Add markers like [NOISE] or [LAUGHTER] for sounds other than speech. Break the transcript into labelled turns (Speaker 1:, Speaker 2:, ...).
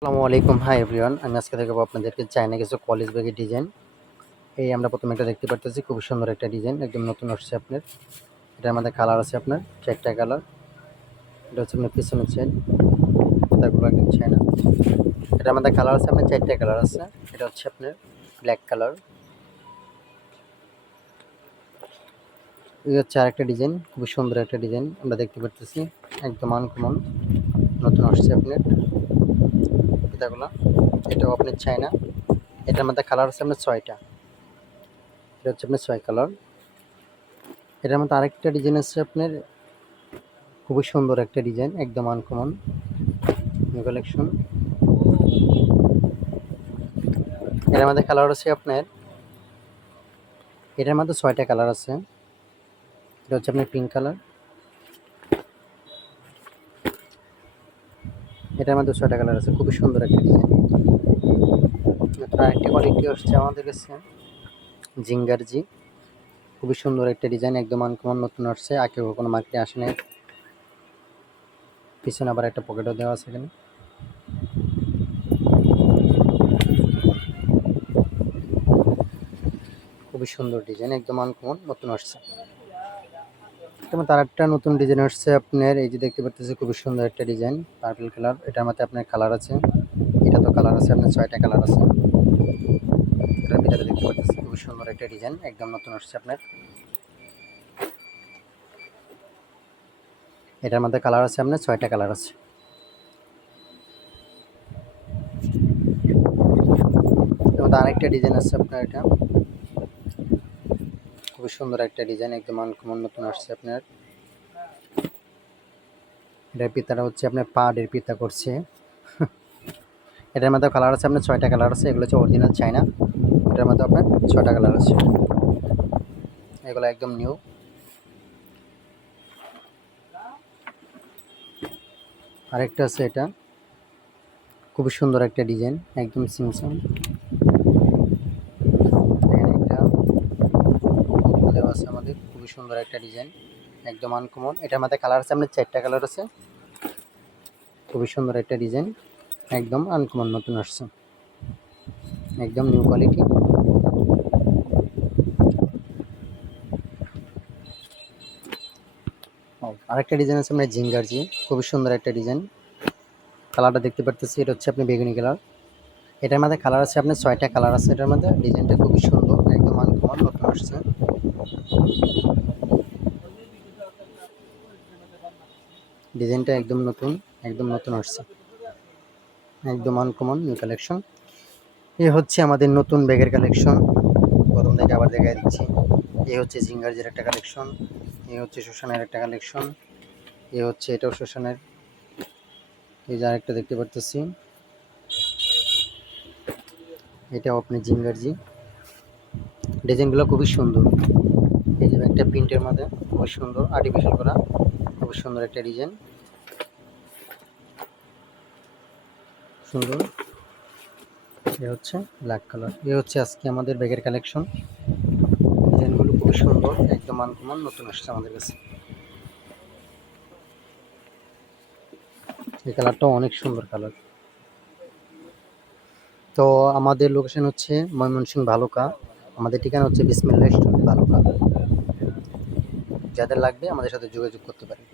Speaker 1: আসসালামু আলাইকুম। Hi everyone আমি আজকে দেখাবো আপনাদেরকে চাইনা কিছু কলেজ ব্যাগের ডিজাইন এই আমরা প্রথমে একটা দেখতে পারতেছি, খুব সুন্দর একটা ডিজাইন একদম নতুন আসছে আপনার। এটার মধ্যে কালার আছে আপনার, চারটা কালার এটা হচ্ছে আপনার পিছনের চেন তারপর একদম চাইনা এটার মধ্যে কালার আছে আপনার, চারটা কালার আছে। এটা হচ্ছে আপনার ব্ল্যাক কালার এই হচ্ছে আরেকটা ডিজাইন খুব সুন্দর একটা ডিজাইন আমরা দেখতে পারতেছি, একদম আনকমন নতুন আসছে আপনার। ফিতাগুলো এটাও আপনি চায়না এটার মধ্যে কালার আছে আপনার ছয়টা। এটা হচ্ছে আপনার ছয় কালার এটার মধ্যে আরেকটা ডিজাইন আছে আপনার, খুবই সুন্দর একটা ডিজাইন একদম আনকমন নিউ কালেকশন এটার মধ্যে কালার আছে আপনার, এটার মধ্যে ছয়টা কালার আছে। এটা হচ্ছে আপনার পিঙ্ক কালার এটার মধ্যে ছয়টা কালার আছে, খুবই সুন্দর একটা ডিজাইন আরেকটা কোয়ালিটি আসছে আমাদের কাছে জিঙ্গার জি খুবই সুন্দর একটা ডিজাইন একদম আনকমন নতুন আসছে আগে কখনো মার্কেটে আসে নাই। পিছনে আবার একটা পকেটও দেওয়া আছে এখানে। খুবই সুন্দর ডিজাইন একদম আনকমন নতুন আসছে। তার একটা নতুন ডিজাইন আসছে আপনার, এই যে দেখতে পাচ্ছেন খুবই সুন্দর একটা ডিজাইন পার্পল কালার এটার মধ্যে আপনার কালার আছে, এটা তো কালার আছে, আপনার ছয়টা কালার আছে। দেখতে পাচ্ছেন খুবই সুন্দর একটা ডিজাইন একদম নতুন আসছে আপনার। এটার মধ্যে কালার আছে আপনার, ছয়টা কালার আছে। এবং আরেকটা ডিজাইন আছে আপনার এটা। খুবই সুন্দর একটা ডিজাইন একদম আনকমন নতুন আসছে আপনার। এটার পিতাটা হচ্ছে আপনার পাড়ের পিতা করছে। [LAUGHS] এটার মধ্যে কালার আছে আপনার ছয়টা কালার আছে, এগুলো হচ্ছে অরিজিনাল চাইনা এটার মধ্যে আপনার ছয়টা কালার আছে। এগুলো একদম নিউ আরেকটা আছে এটা। খুবই সুন্দর একটা ডিজাইন একদম সিমসাম একটা দেওয়া আছে আমাদের, খুবই সুন্দর একটা ডিজাইন, একদম আনকমন এটার মধ্যে কালার আছে আপনার চারটা কালার আছে। খুবই সুন্দর একটা ডিজাইন, একদম আনকমন নতুন আসছে। একদম নিউ কোয়ালিটি আরেকটা ডিজাইন আছে আপনার জিঙ্গার জি খুবই সুন্দর একটা ডিজাইন। কালারটা দেখতে পারতেছি, এটা হচ্ছে আপনি বেগুনি কালার এটার মধ্যে কালার আছে, আপনার ছয়টা কালার আছে এটার মধ্যে। ডিজাইনটা খুবই সুন্দর, একদম আনকমন নতুন আসছে। ডিজাইনটা একদম নতুন একদম নতুন আসছে। একদম আনকমন নিউ কালেকশন এ হচ্ছে আমাদের নতুন ব্যাগের কালেকশন প্রথম থেকে আবার দেখাই দিচ্ছি। এ হচ্ছে জিঙ্গারজের একটা কালেকশন এ হচ্ছে শোষণের একটা কালেকশন এ হচ্ছে এটাও শোষণের এই যে আরেকটা দেখতে পারতেছি। এটাও আপনি জিঙ্গারজি ডিজাইনগুলো খুবই সুন্দর। এই যে একটা প্রিন্টের মধ্যে, খুবই সুন্দর আর্টিফিশিয়াল করা খুব সুন্দর একটা ডিজাইন সুন্দর। এ হচ্ছে ব্ল্যাক কালার এ হচ্ছে আজকে আমাদের ব্যাগের কালেকশন ডিজাইনগুলো খুব সুন্দর, একদম আনকমন নতুন আসছে আমাদের কাছে। এই কালারটাও অনেক সুন্দর কালার তো আমাদের লোকেশন হচ্ছে ময়মনসিংহ ভালুকা। আমাদের ঠিকানা হচ্ছে বিসমিল্লা রেস্টুরেন্ট বালুকা যাদের লাগবে আমাদের সাথে যোগাযোগ করতে পারেন।